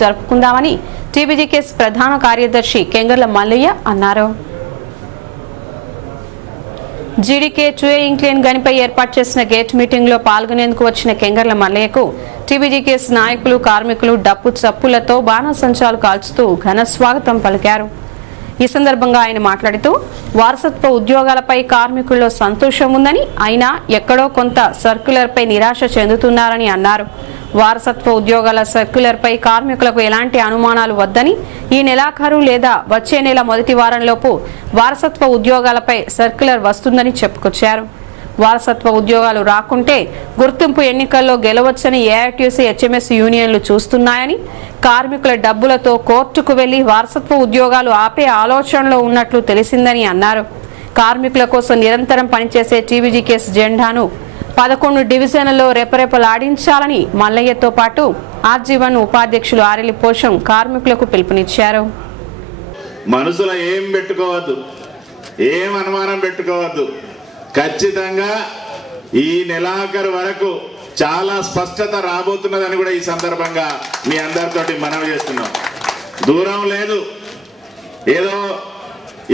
జరుపుకుందామని TBGKS ప్రధాన కార్యదర్శి కెంగర్ల మల్లయ్య అన్నారు. జీడీకే చూఏ ఇంక్లేన్ గనిపై ఏర్పాటు చేసిన గేట్ మీటింగ్ లో పాల్గొనేందుకు వచ్చిన కెంగర్ల మల్లయ్యకు టీబీజీకేఎస్ నాయకులు, కార్మికులు డప్పు చప్పులతో బాణసంచాలు కాల్చుతూ ఘన స్వాగతం పలికారు. ఈ సందర్భంగా ఆయన మాట్లాడుతూ వారసత్వ ఉద్యోగాలపై కార్మికుల్లో సంతోషం ఉందని, అయినా ఎక్కడో కొంత సర్క్యులర్ పై నిరాశ చెందుతున్నారని అన్నారు. వారసత్వ ఉద్యోగాల సర్క్యులర్ పై కార్మికులకు ఎలాంటి అనుమానాలు వద్దని, ఈ నెలాఖరు లేదా వచ్చే నెల మొదటి వారంలోపు వారసత్వ ఉద్యోగాలపై సర్క్యులర్ వస్తుందని చెప్పుకొచ్చారు. వారసత్వ ఉద్యోగాలు రాకుంటే గుర్తింపు ఎన్నికల్లో గెలవచ్చని ఏఐటీయూసీ, హెచ్ఎంఎస్ యూనియన్లు చూస్తున్నాయని, కార్మికుల డబ్బులతో కోర్టుకు వెళ్లి వారసత్వ ఉద్యోగాలు ఆపే ఆలోచనలో ఉన్నట్లు తెలిసిందని అన్నారు. కార్మికుల కోసం నిరంతరం పనిచేసే టీబీజీకేఎస్ జెండాను 11 డివిజన్లలో రెపరెపలాడించాలని మల్లయ్యతో పాటు ఆర్జీవన్ ఉపాధ్యక్షులు ఆరెలి పోషం కార్మికులకు పిలుపునిచ్చారు. మనసులో ఏం పెట్టుకోవద్దు, ఏం అనుమానం పెట్టుకోవద్దు. ఖచ్చితంగా ఈ నెలాఖరు వరకు చాలా స్పష్టత రాబోతున్నదని కూడా ఈ సందర్భంగా మీ అందరితోటి మనవి చేస్తున్నాం. దూరం లేదు, ఏదో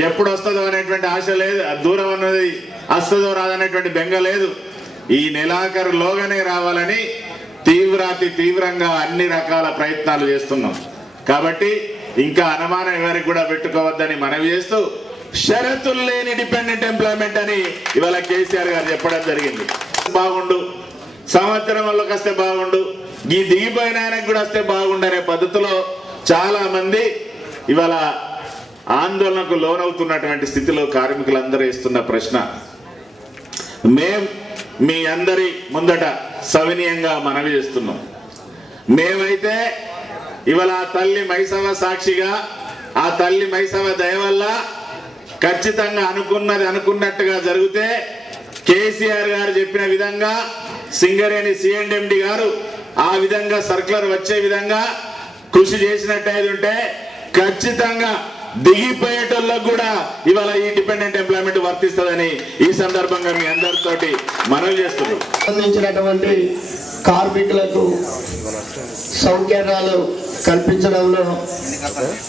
ఎప్పుడు వస్తుందో అనేటువంటి ఆశ లేదు, దూరం అన్నది వస్తుందో రాదనేటువంటి బెంగ లేదు. ఈ నెలాఖరులోగానే రావాలని తీవ్రంగా అన్ని రకాల ప్రయత్నాలు చేస్తున్నాం. కాబట్టి ఇంకా అనుమానం ఎవరికి కూడా పెట్టుకోవద్దని మనవి చేస్తూ, షరతులు లేని డిపెండెంట్ ఎంప్లాయ్మెంట్ అని ఇవాళ కేసీఆర్ గారు చెప్పడం జరిగింది. బాగుండు, సంవత్సరం వాళ్ళకి వస్తే బాగుండు, ఈ దిగిపోయిన ఆయనకు కూడా వస్తే బాగుండనే పద్ధతిలో చాలా మంది ఇవాళ ఆందోళనకు లోనవుతున్నటువంటి స్థితిలో కార్మికులందరూ ఇస్తున్న ప్రశ్న మీ అందరి ముందట సవినీయంగా మనవి చేస్తున్నాం. మేమైతే ఇవాళ ఆ తల్లి మైసవ సాక్షిగా, ఆ తల్లి మైసవ దయ వల్ల ఖచ్చితంగా అనుకున్నది అనుకున్నట్టుగా జరిగితే, కేసీఆర్ గారు చెప్పిన విధంగా సింగరేణి సిఎండి గారు ఆ విధంగా సర్క్యులర్ వచ్చే విధంగా కృషి చేసినట్టయితే ఉంటే ఖచ్చితంగా దిగిపోయేటోళ్ళకు కూడా ఇవాళ ఈ డిపెండెంట్ ఎంప్లాయ్మెంట్ వర్తిస్తుందని ఈ సందర్భంగా మీ అందరితోటి మనవి చేస్తున్నాం. సంబంధించినటువంటి కార్మికులకు సౌకర్యాలు కల్పించడంలో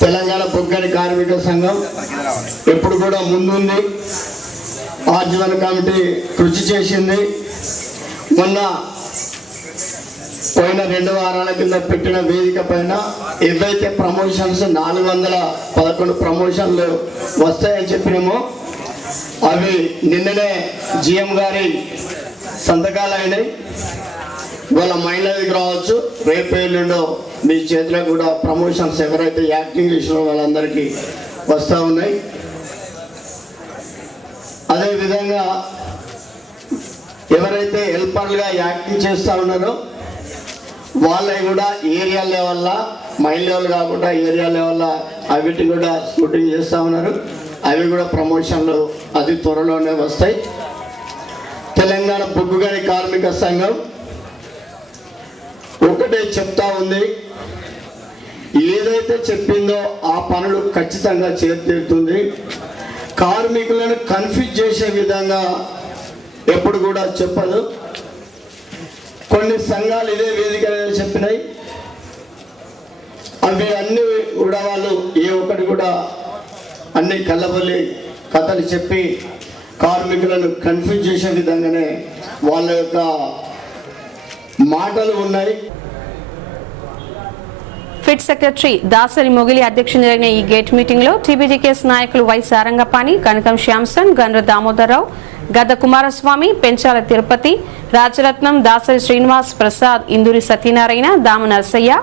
తెలంగాణ బొగ్గని కార్మిక సంఘం ఎప్పుడు కూడా ముందుంది. ఆర్జీవన్ కమిటీ కృషి చేసింది. మొన్న పోయిన 2 వారాల కింద పెట్టిన వేదిక పైన ఏవైతే ప్రమోషన్స్ 411 ప్రమోషన్లు వస్తాయని చెప్పినామో అవి నిన్ననే జిఎం గారి సంతకాలు అయినాయి. వాళ్ళ మహిళలకు రావచ్చు, రేపు ఎల్లుండో మీ చేతిలో కూడా ప్రమోషన్స్ ఎవరైతే యాక్టింగ్ చేసిన వాళ్ళందరికీ వస్తూ ఉన్నాయి. అదేవిధంగా ఎవరైతే హెల్పర్లుగా యాక్టింగ్ చేస్తూ ఉన్నారో వాళ్ళవి కూడా ఏరియా లెవెల్లో, మైల్ లెవెల్ కాకుండా ఏరియా లెవెల్లో అవిటి కూడా షూటింగ్ చేస్తూ ఉన్నారు. అవి కూడా ప్రమోషన్లు అతి త్వరలోనే వస్తాయి. తెలంగాణ బొగ్గుగని కార్మిక సంఘం ఒకటే చెప్తా ఉంది, ఏదైతే చెప్పిందో ఆ పనులు ఖచ్చితంగా చేరుతుంది. కార్మికులను కన్ఫ్యూజ్ చేసే విధంగా ఎప్పుడు కూడా చెప్పదు. కొన్ని సంఘాలు ఇదే వేదిక చెప్పినాయి, అవి అన్ని కూడా వాళ్ళు ఏ ఒక్కటి కూడా అన్ని కళ్ళబొల్లి కథలు చెప్పి కార్మికులను కన్ఫ్యూజ్ చేసే విధంగానే వాళ్ళ యొక్క మాటలు ఉన్నాయి. ఫిట్ సెక్రటరీ దాసరి మొగిలి అధ్యక్షతన జరిగిన ఈ గేట్ మీటింగ్ లో టీబీజీకేఎస్ నాయకులు Y Sarangapani, Kanakam Shyamson, Gandra Damodara Rao, Gadda Kumaraswamy, Penchala Tirupati, Rajaratnam, Dasari Srinivas Prasad, Induri Satyanarayana, Dama Narasaiah,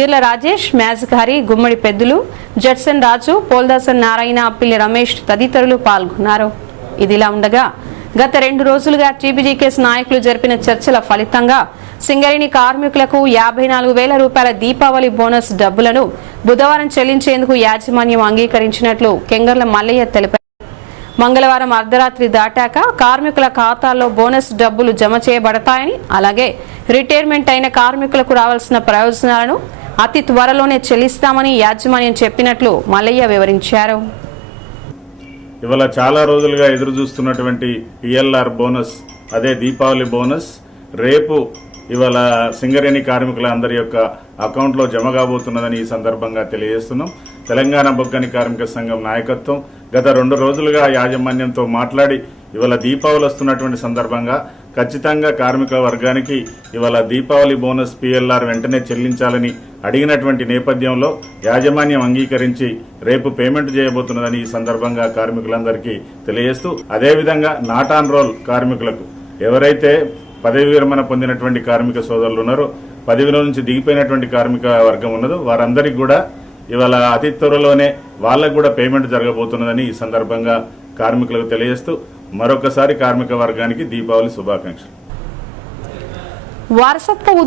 Eerla Rajesh, Magic Hari, Gummadi Peddulu, Judson Raju, Poldasan Narayana, Pilli Ramesh తదితరులు పాల్గొన్నారు. ఇదిలా ఉండగా గత 2 రోజులుగా టీబీజీకేఎస్ నాయకులు జరిపిన చర్చల ఫలితంగా సింగరేణి కార్మికులకు 54,000 రూపాయల దీపావళి బోనస్ డబ్బులను బుధవారం చెల్లించేందుకు యాజమాన్యం అంగీకరించినట్లు కెంగర్ల మల్లయ్య తెలిపారు. మంగళవారం అర్ధరాత్రి దాటాక కార్మికుల ఖాతాల్లో బోనస్ డబ్బులు జమ చేయబడతాయని, అలాగే రిటైర్మెంట్ అయిన కార్మికులకు రావాల్సిన ప్రయోజనాలను అతి త్వరలోనే చెల్లిస్తామని యాజమాన్యం చెప్పినట్లు మల్లయ్య వివరించారు. ఇవాళ చాలా రోజులుగా ఎదురు చూస్తున్నటువంటి ఈఎల్ఆర్ బోనస్, అదే దీపావళి బోనస్ రేపు ఇవాళ సింగరేణి కార్మికుల అందరి యొక్క అకౌంట్లో జమ కాబోతున్నదని ఈ సందర్భంగా తెలియజేస్తున్నాం. తెలంగాణ బొగ్గని కార్మిక సంఘం నాయకత్వం గత 2 రోజులుగా యాజమాన్యంతో మాట్లాడి ఇవాళ దీపావళి వస్తున్నటువంటి సందర్భంగా ఖచ్చితంగా కార్మిక వర్గానికి ఇవాళ దీపావళి బోనస్ PLR వెంటనే చెల్లించాలని అడిగినటువంటి నేపథ్యంలో యాజమాన్యం అంగీకరించి రేపు పేమెంట్ చేయబోతున్నదని ఈ సందర్భంగా కార్మికులందరికీ తెలియజేస్తూ, అదేవిధంగా నాట్ ఆన్ రోల్ కార్మికులకు ఎవరైతే పదవి విరమణ పొందినటువంటి కార్మిక సోదరులు ఉన్నారో, పదవిలో నుంచి దిగిపోయినటువంటి కార్మిక వర్గం ఉన్నదో వారందరికీ కూడా ఇవాళ అతి త్వరలోనే వాళ్ళకు కూడా పేమెంట్ జరగబోతున్నదని ఈ సందర్భంగా కార్మికులకు తెలియజేస్తూ మరొకసారి కార్మిక వర్గానికి దీపావళి శుభాకాంక్షలు. వారసత్వ